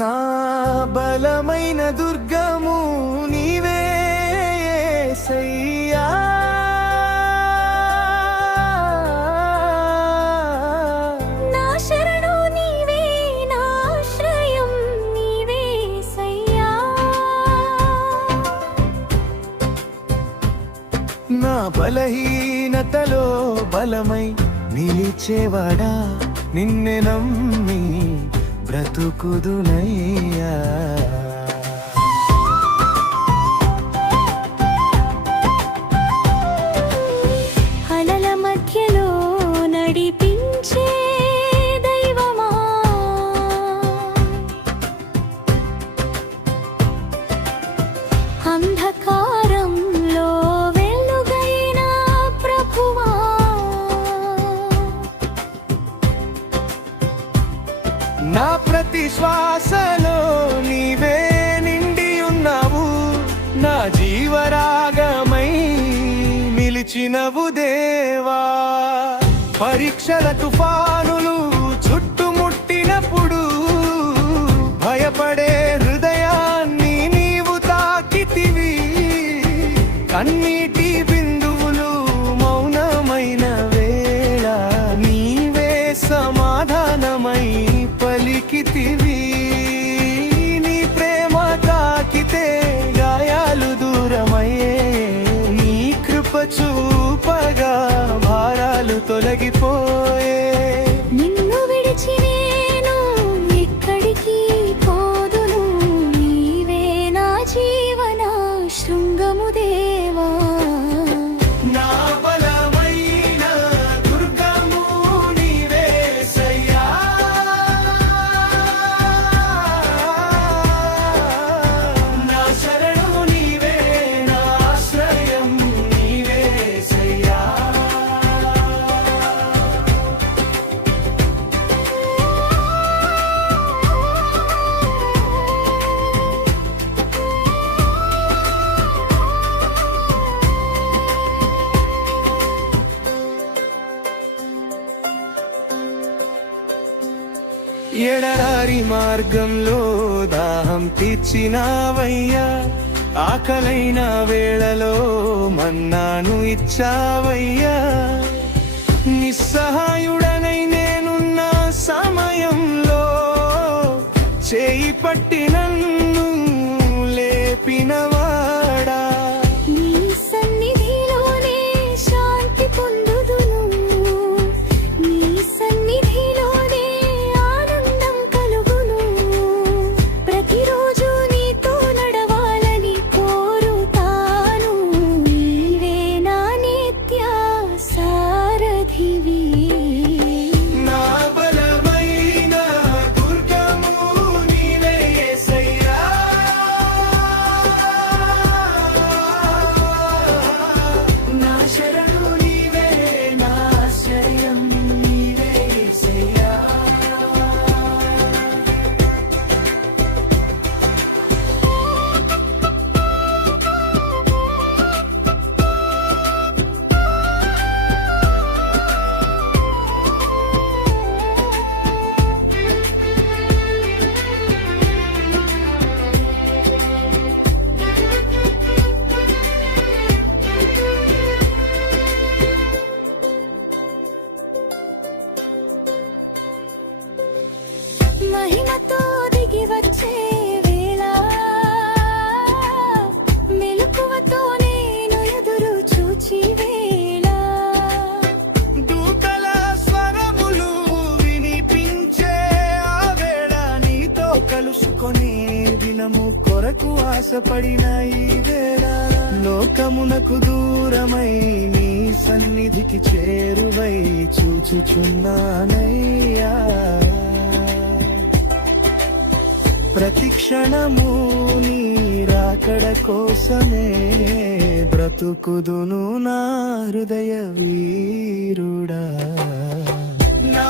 నా బలమైన దుర్గము నీవే యేసయ్యా. నా శరణు నీవే, నా ఆశ్రయం నీవే యేసయ్యా. నా బలహీనతలో బలమై నిలిచేవాడా, నిన్నే నమ్మి బ్రతుకుదునయ్యా. అలల మధ్యలో నడిపించే దైవమా, అంధకారంలో వెలుగైన ప్రభువా, నా ప్రతి శ్వాసలో నీవే నిండి ఉన్నావు, నా జీవరాగమై నిలిచినవు దేవా. పరీక్షల తుఫానులు చుట్టుముట్టినప్పుడు భయపడే హృదయాన్ని నీవు తాకితివి. కన్నీటి బిందువులు మౌనమైన వేళ నీవే సమాధానమై పలికితివి. నీ ప్రేమ తాకితే గాయాలు దూరమయ్యే, నీ కృప చూపగా భారాలు తొలగిపోయే. నిన్ను విడిచి నేను ఎక్కడికి పోదును, నీవే నా జీవన శృంగము దేవా. నా బలమైన దుర్గము నీవే యేసయ్యా. నా శరణు నీవే, నా ఆశ్రయం నీవే యేసయ్యా. ఎడరారి మార్గంలో దాహం తీర్చినావయ్యా, ఆకలైన వేళలో మన్నాను ఇచ్చావయ్యా. నిస్సహాయుడనై నేనున్న సమయంలో చేయి పట్టి నన్ను లేపినవాడా. నీ సన్నిధిలోనే శాంతి పొందుదును, నీ సన్నిధిలోనే ఆనందం కలుగును. ప్రతిరోజు నీతో నడవాలని కోరుతాను, నీవే నా నిత్య సారథివి. నా బలమైన దుర్గము నీవే యేసయ్యా. నా శరణు నీవే, నా ఆశ్రయం నీవే యేసయ్యా. మహిమతో దిగి వచ్చే వేళ, మెలకువతో నేను ఎదురు చూచి వేళ, దూతల స్వరములు వినిపించే ఆ వేళ నీతో కలుసుకొనే దినము కొరకు ఆశపడిన ఈ వేళ, లోకమునకు దూరమై నీ సన్నిధికి చేరువై చూచుచున్నానయ్యా. ప్రతి క్షణము నీ రాకడ కోసమే బ్రతుకుదును నా హృదయ వీరుడా. నా